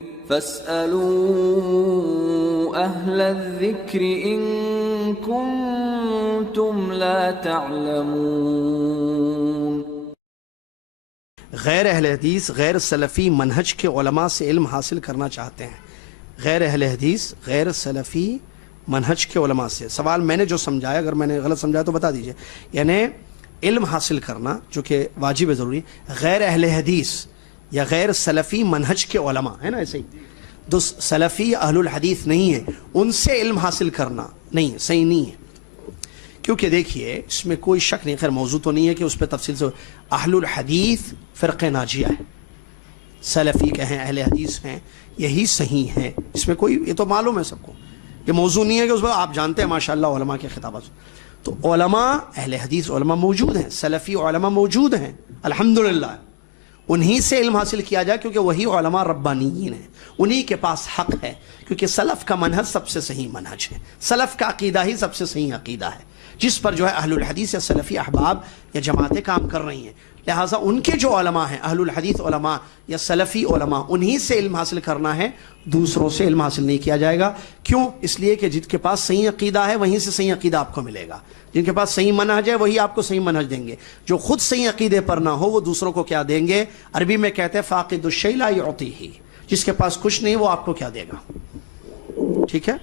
فاسألوا أهل الذكر إن كنتم لا تعلمون۔ غیر اہل حدیث غیر سلفی منہج کے علماء سے علم حاصل کرنا چاہتے ہیں، غیر اہل حدیث غیر سلفی منہج کے علماء سے، سوال میں نے جو سمجھایا اگر میں نے غلط سمجھایا تو بتا دیجئے، یعنی علم حاصل کرنا جو کہ واجب ہے ضروری، غیر اہل حدیث یا غیر سلفی منہج کے علماء ہے نا، ایسے ہی جو سلفی اہل الحدیث نہیں ہے ان سے علم حاصل کرنا نہیں ہے، صحیح نہیں ہے، کیونکہ دیکھیے اس میں کوئی شک نہیں، خیر موضوع تو نہیں ہے کہ اس پہ تفصیل سے، اہل الحدیث فرقہ ناجیہ ہے، سلفی کہیں اہل حدیث ہیں یہی صحیح ہیں، اس میں کوئی، یہ تو معلوم ہے سب کو، یہ موضوع نہیں ہے کہ اس پر آپ جانتے ہیں ماشاءاللہ علماء کے خطابات، تو علماء اہل حدیث علماء موجود ہیں، سلفی علماء موجود ہیں الحمدللہ، انہی سے علم حاصل کیا جائے کیونکہ وہی علماء ربانیین ہیں، انہی کے پاس حق ہے، کیونکہ سلف کا منہج سب سے صحیح منہج ہے، سلف کا عقیدہ ہی سب سے صحیح عقیدہ ہے جس پر جو ہے اہل الحدیث یا سلفی احباب یا جماعتیں کام کر رہی ہیں، لہٰذا ان کے جو علماء ہیں اہل الحدیث علماء یا سلفی علماء انہی سے علم حاصل کرنا ہے، دوسروں سے علم حاصل نہیں کیا جائے گا، کیوں؟ اس لیے کہ جن کے پاس صحیح عقیدہ ہے وہیں سے صحیح عقیدہ آپ کو ملے گا، جن کے پاس صحیح منہج ہے وہی آپ کو صحیح منہج دیں گے، جو خود صحیح عقیدے پر نہ ہو وہ دوسروں کو کیا دیں گے؟ عربی میں کہتے ہیں فاقد الشیء لا یعطیہ، جس کے پاس کچھ نہیں وہ آپ کو کیا دے گا، ٹھیک ہے؟